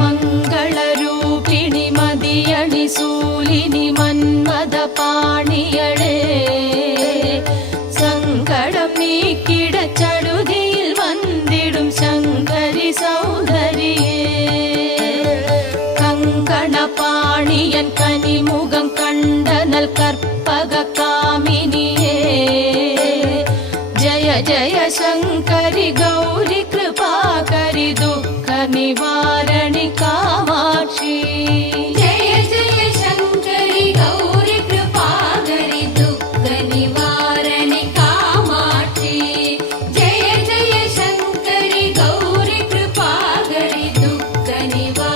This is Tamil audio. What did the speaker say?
மங்களரூபிணி மதியணி சூலினி மன்மத பாணியளே சங்கடம் நீக்கிட சடுதியில் வந்திடும் சங்கரி சௌதரியே கங்கண பாணியன் கனிமுகம் கண்டனல் கற்பக காமினியே ஜய ஜய சங்கரி கௌரி கிருபாகரி துக்க நிவாரணி காமாட்சி जय जय शंकरि गौरी कृपाकरि दुःख निवारणि कामाक्षि जय जय शंकरि गौरी कृपाकरि दुःख निवारणि